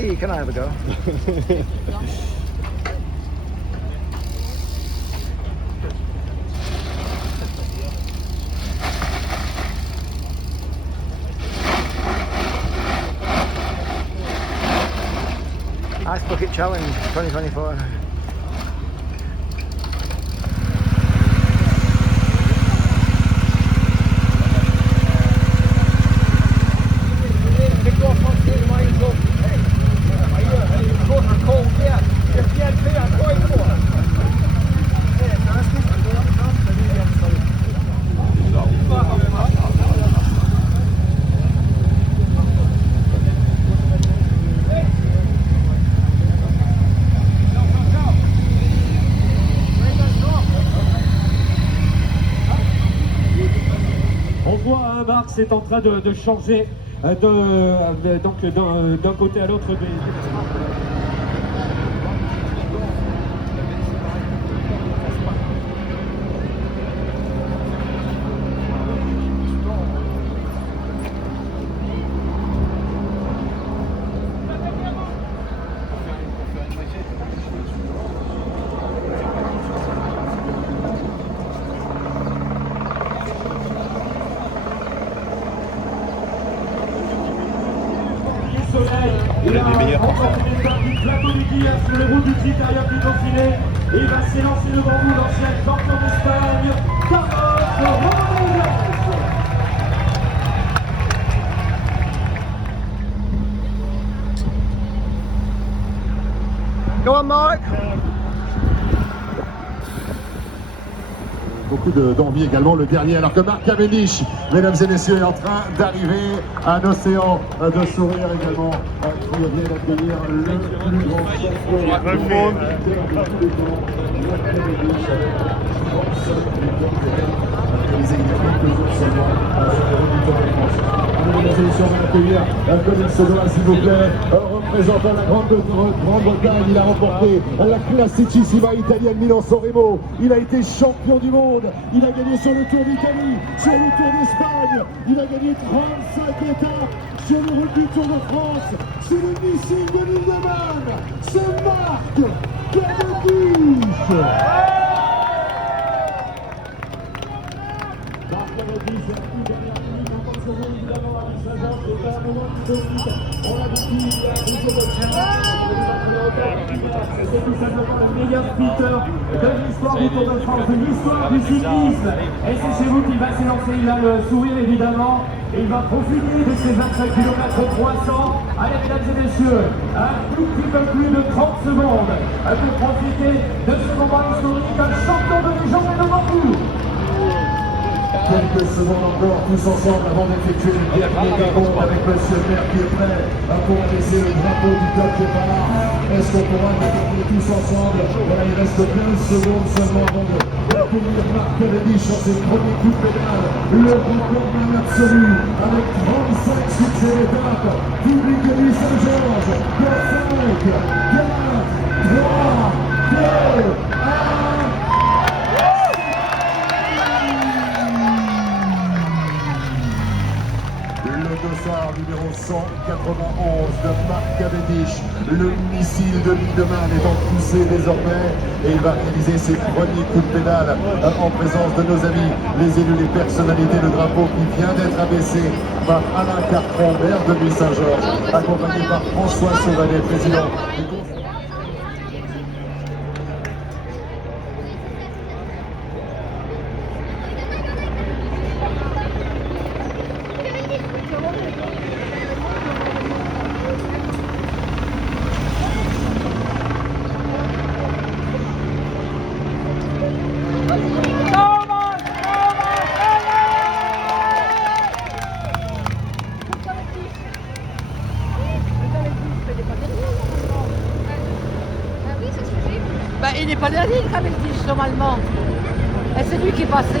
Hey, can I have a go? Ice Bucket Challenge 2024. Marc, c'est en train de changer donc d'un côté à l'autre des... Il a remporté les étapes du plateau du Guillard sur les routes du Critérium du Dauphiné. Et il va s'élancer devant vous l'ancien champion d'Espagne, Carlos Rodríguez. Go on, Mark! Beaucoup d'envie également le dernier, alors que Marc Cavendish, mesdames et messieurs, est en train d'arriver. Un océan de sourire également qui vient d'accueillir le plus grand champion du monde. On va accueillir comme il se doit, s'il vous plaît, représentant la Grande-Bretagne. Il a remporté la Classicissima italienne Milan-San Remo. Il a été champion du monde. Il a gagné sur le Tour d'Italie, sur le Tour d'Espagne. Il a gagné 35 étapes sur le route du Tour de France. C'est le missile de l'île de Man. C'est Marc Cavendish. C'est tout simplement le meilleur sprinter de l'histoire du Tour de France, de l'histoire du cyclisme. Et c'est chez vous qu'il va s'élancer. Il a le sourire évidemment. Et il va profiter de ces 25 km 300. Allez, mesdames et messieurs, un tout petit peu plus de 30 secondes pour profiter de ce moment historique. Un champion de légende est devant vous. Quelques secondes encore, tous ensemble, avant d'effectuer le dernier décompte avec monsieur le maire qui est prêt pour laisser le drapeau du club de Paris. Est-ce qu'on pourra le tous ensemble? Voilà, il reste 15 secondes seulement avant d'accueillir Marc Cavendish sur ses premiers coups de pédale. Le record absolu avec 35 succès d'étape. Public de Louis Saint-Georges. 5, 4, 3, 2, 1. Dossard numéro 191 de Marc Cavendish, le missile de l'île de Man étant poussé désormais et il va réaliser ses premiers coups de pédale en présence de nos amis, les élus, les personnalités, le drapeau qui vient d'être abaissé par Alain Carpron, maire de Louis Saint-Georges, accompagné par François Sauvanet, président. Bah, il n'est pas dernier, le Cavendish, normalement. Et c'est lui qui est passé.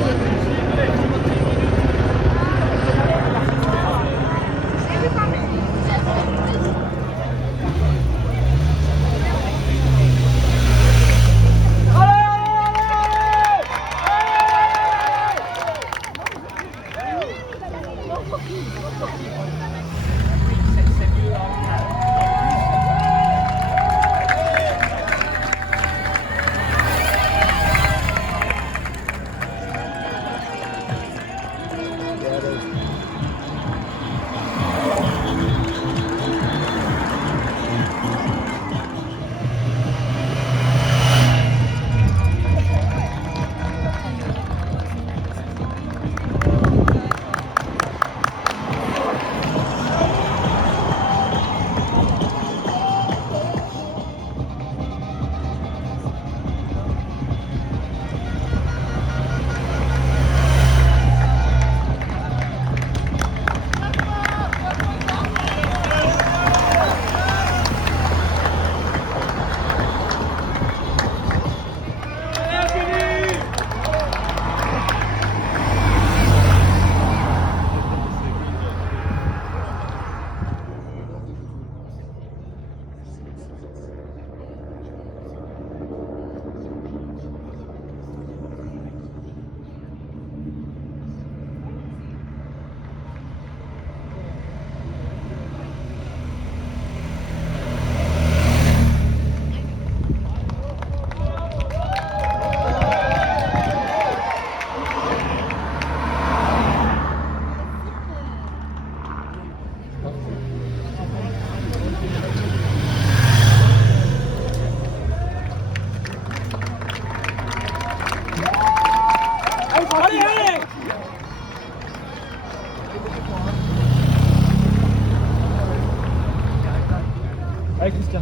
Allez Christian.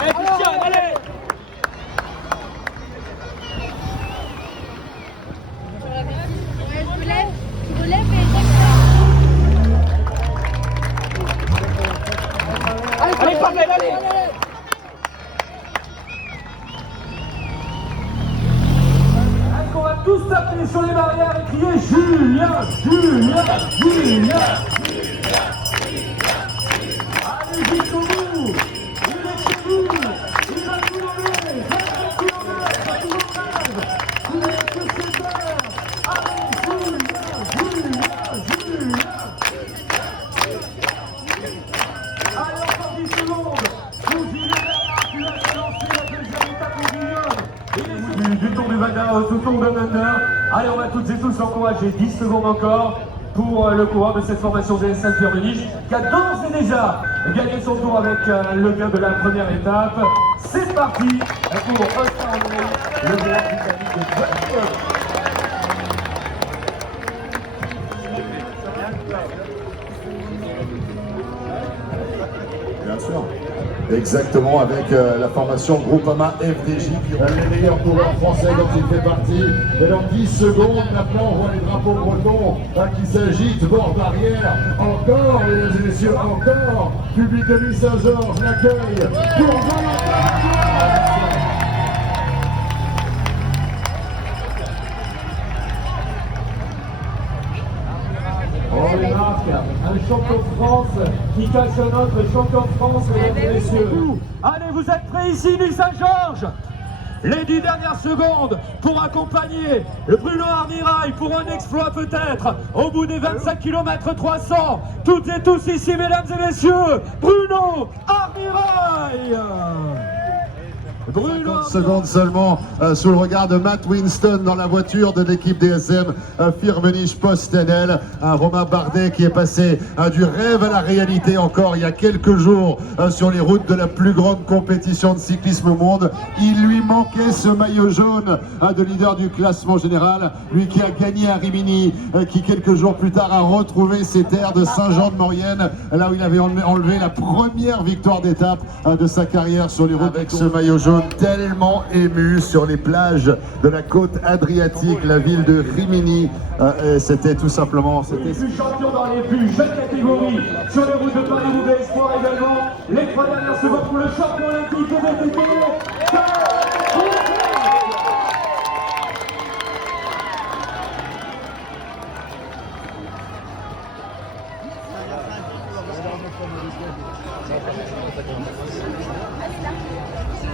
Allez Christian, allez. Je vous lève et Allez Pavel, allez. Est-ce qu'on va tous taper sur les barrières et crier Julien, Julien, Julien. Allez jusqu'au bout. Il est chez vous. Il va tout donner. 24 km à tout le monde. Vous n'êtes que 7 heures. Allez Julien, Julien, Julien. Allez encore 10 secondes. Vous vivez Bernard qui va se lancer la deuxième étape au Guillaume. Du Tour du Vada au Tour de Under. Allez, on va toutes et tous encourager 10 secondes encore pour le coureur de cette formation DSM Firmenich qui a d'ores et déjà gagné son tour avec le gain de la première étape. C'est parti pour Oscar André, le coureur britannique de Blackburn. Bien sûr. Exactement, avec la formation Groupama FDJ, les meilleurs coureurs français dont il fait partie. Et dans 10 secondes, maintenant, on voit les drapeaux bretons qui s'agitent, bord d'arrière. Encore, mesdames et messieurs, encore. Public de l'île Saint-Georges l'accueille pour Valentin. On remarque un champion de France qui cache un autre champion de France, mesdames et messieurs. Allez, vous êtes prêts ici, l'île Saint-Georges? Les 10 dernières secondes pour accompagner le Bruno Armirail pour un exploit peut-être au bout des 25 km 300. Toutes et tous ici, mesdames et messieurs, Bruno Armirail. 50 secondes seulement sous le regard de Matt Winston dans la voiture de l'équipe DSM Firmenich PostNL. Un Romain Bardet qui est passé du rêve à la réalité encore il y a quelques jours sur les routes de la plus grande compétition de cyclisme au monde. Il lui manquait ce maillot jaune de leader du classement général, lui qui a gagné à Rimini, qui quelques jours plus tard a retrouvé ses terres de Saint-Jean-de-Maurienne, là où il avait enlevé la première victoire d'étape de sa carrière sur les routes avec ce maillot jaune. Tellement ému sur les plages de la côte adriatique, la ville de Rimini. C'était tout simplement... Les plus champions dans les plus jeunes catégories sur les routes de Paris-Roubaix Espoir également. Les 3 dernières secondes pour le champion olympique de VTT.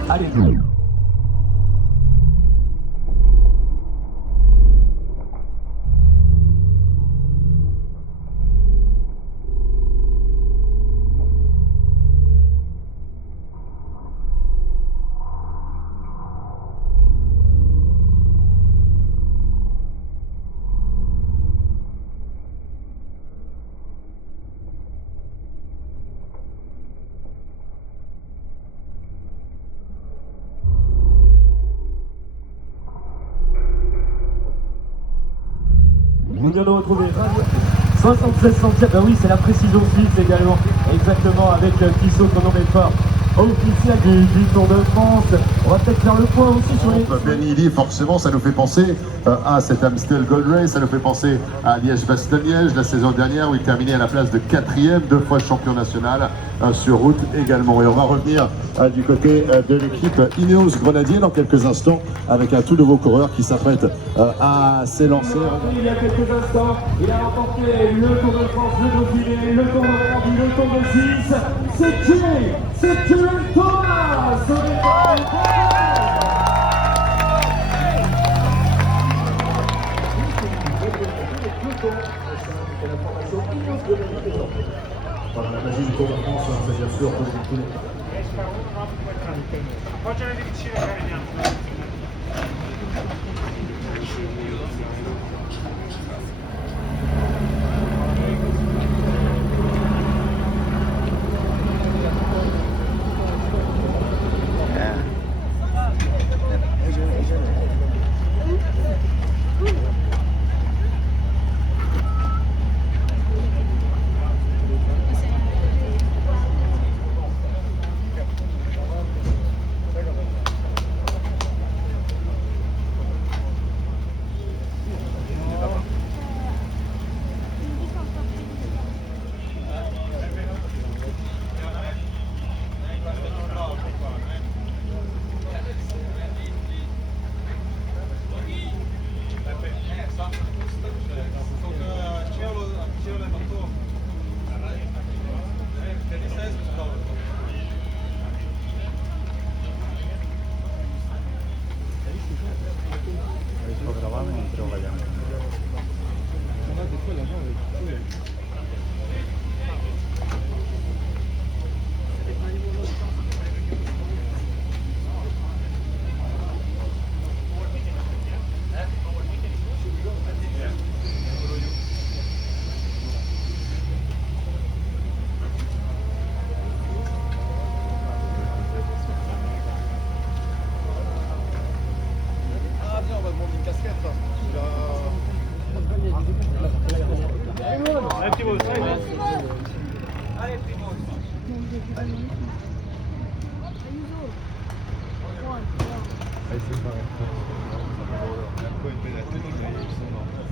Allez. On vient de retrouver 76 centièmes, ben oui c'est la précision suisse également, exactement avec Tissot chronomètre officiel du Tour de France. On va peut-être faire le point aussi sur les... Benidi, forcément, ça nous fait penser à cet Amstel Gold Race, ça nous fait penser à Liège-Bastogne-Liège, la saison dernière où il terminait à la place de 4e, 2 fois champion national sur route également. Et on va revenir du côté de l'équipe Ineos Grenadier dans quelques instants avec un tout nouveau coureur qui s'apprête à s'élancer. Il y a quelques instants, il a remporté le Tour de France, le Dauphiné, le Tour de Normandie, le Tour de Suisse. C'est Kevin Thomas. Voilà, la magie du Tour de France, c'est bien sûr tous les...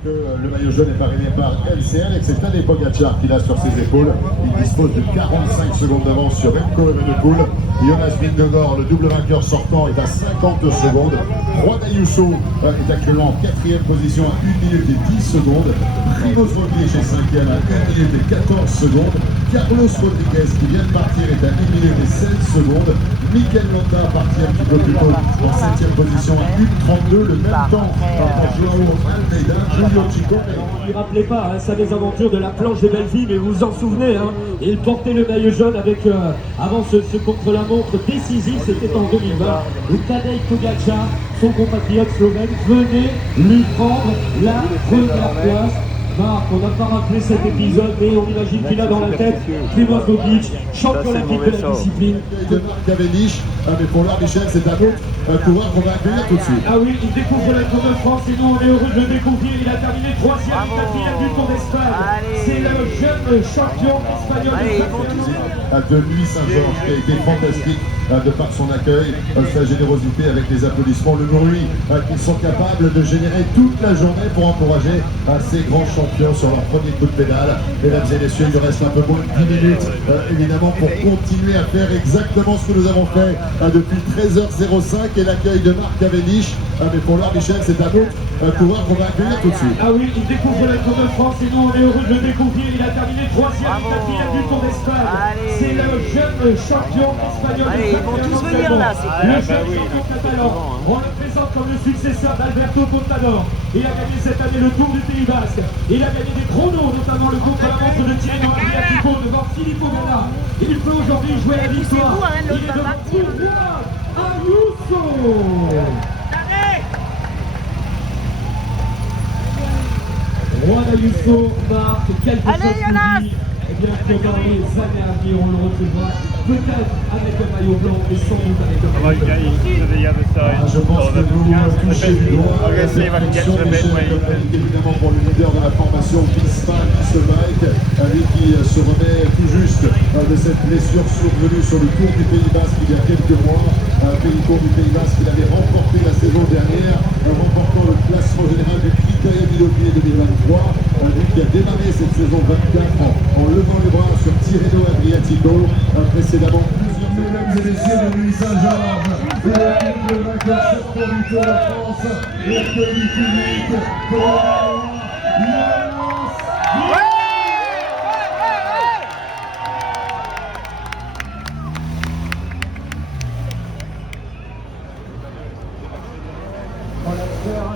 Que le maillot jaune est parrainé par LCL et que c'est Tadej Pogacar qui l'a sur ses épaules. Il dispose de 45 secondes d'avance sur Remco Evenepoel. Jonas Vingegaard, le double vainqueur sortant, est à 50 secondes. Juan Ayuso est actuellement en 4e position à 1 minute et 10 secondes. Primoz Roglic est 5e à 1 minute et 14 secondes. Carlos Rodriguez, qui vient de partir, est à 1 minute et 16 secondes. Mikel Landa, parti un petit peu plus tôt, en 7e position à 1 32, le même temps par Joao Almeida. On ne rappelait pas sa mésaventure de la planche de Belleville, mais vous vous en souvenez, hein, il portait le maillot jaune avec, avant ce contre-la-montre décisif, c'était en 2020, où Tadej Pogacar, son compatriote slovène, venait lui prendre la première place. Marc, on n'a pas rappelé cet épisode, mais on imagine qu'il a dans la tête Primoz Roglic, champion olympique de la discipline. De Marc Cavendish, mais pour l'heure, Michel, c'est un autre coureur qu'on va accueillir tout de suite. Ah oui, il découvre le Tour de France et nous on est heureux de le découvrir. Il a terminé 3e et 4e du Tour d'Espagne. C'est le jeune champion espagnol de Louis Saint-Georges qui a été fantastique de par son accueil, sa générosité avec les applaudissements, le bruit qu'ils sont capables de générer toute la journée pour encourager ces grands champions sur leur premier coup de pédale. Mesdames et messieurs, il nous reste un peu moins de 10 minutes évidemment pour continuer à faire exactement ce que nous avons fait depuis 13h05 et l'accueil de Marc Cavendish. Mais pour l'heure, Michel, c'est un autre coureur qu'on va accueillir tout de suite. Ah oui, il découvre le Tour de France et nous on est heureux de le découvrir. Il a terminé 3e et 4e du Tour d'Espagne. C'est le jeune champion espagnol. Allez, ils vont tous venir là, c'est le jeune champion catalan. On le présente comme le successeur d'Alberto Contador. Il a gagné cette année le Tour du Pays Basque. Il a gagné des chronos, notamment le contre-la-montre de Tirreno Adriatico devant Filippo Ganna. Il peut aujourd'hui jouer la victoire. Il est devant Juan Ayuso. Juan Ayuso marque quelque chose pour lui. Et bien que dans les années à venir, on le retrouvera peut-être avec un maillot blanc et sans doute avec un maillot blanc. Je pense que vous touchez du doigt la perfection, Michel, évidemment pour le leader de la formation Visma Bike, lui qui se remet tout juste de cette blessure survenue sur le Tour du Pays Basque il y a quelques mois. Tour du Pays Basque qu'il avait remporté la saison dernière, remportant le classement général du Critérium Dauphiné 2023. Lui qui a démarré cette saison 24 en levant les bras sur Tirreno Adriatico, précédemment plusieurs. Mesdames et messieurs de Louis Saint-Georges, le vainqueur sortant du Tour de France, l'accueil du public pour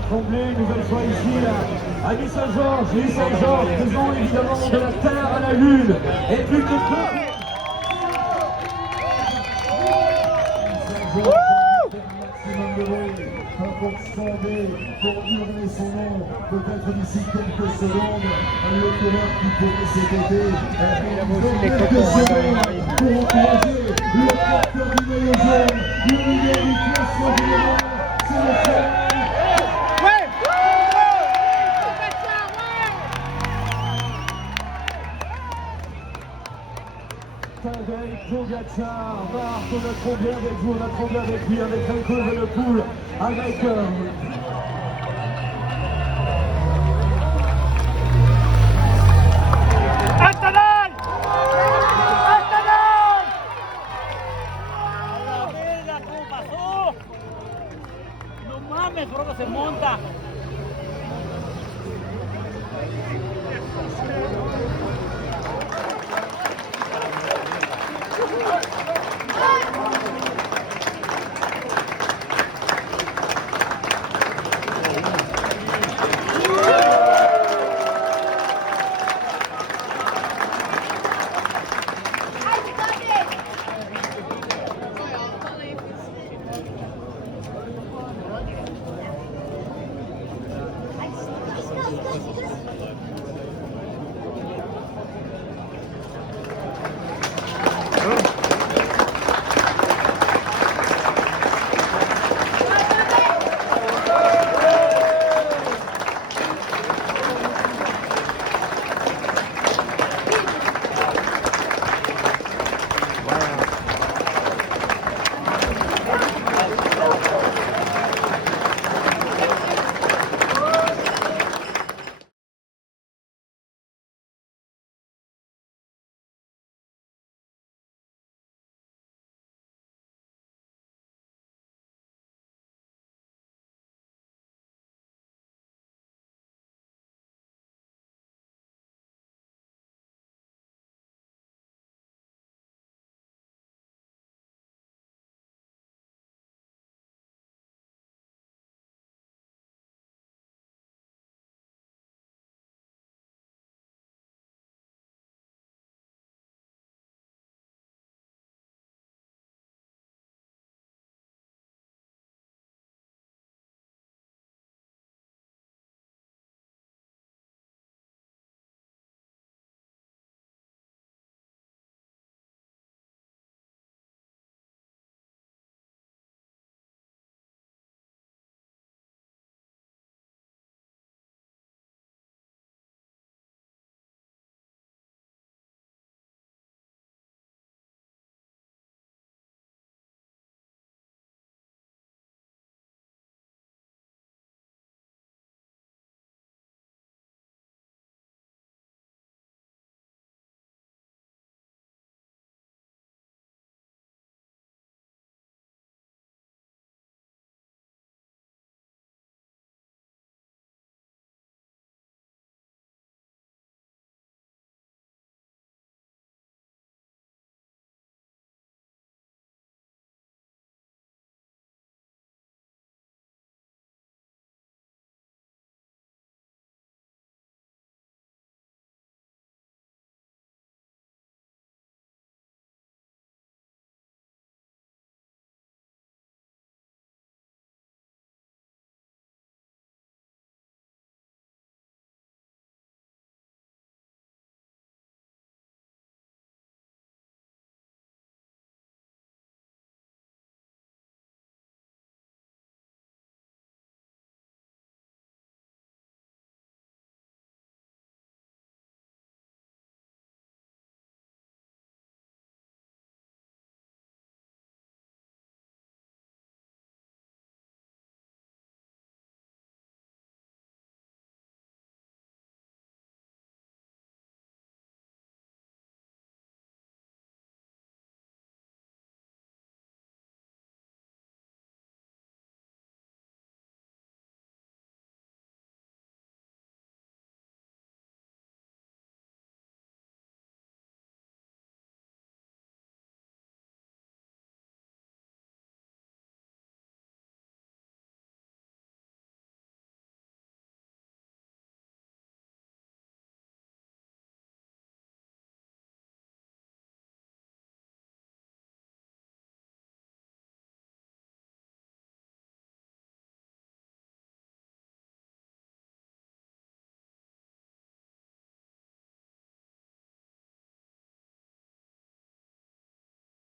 Comblé, une nouvelle fois ici à Louis Saint-Georges. Louis Saint-Georges, faisant évidemment de la terre à la lune. Et plus que peu. Maximum de bruit pour sonder, pour hurler son nom, peut-être d'ici quelques secondes, le coureur qui pourrait cet été, quelques secondes pour encourager le porteur du maillot jaune, le leader du classement général, c'est le fait. Tadej Pogacar, Marc, on a trop bien avec vous, on a trop bien avec lui, avec Remco Evenepoel, avec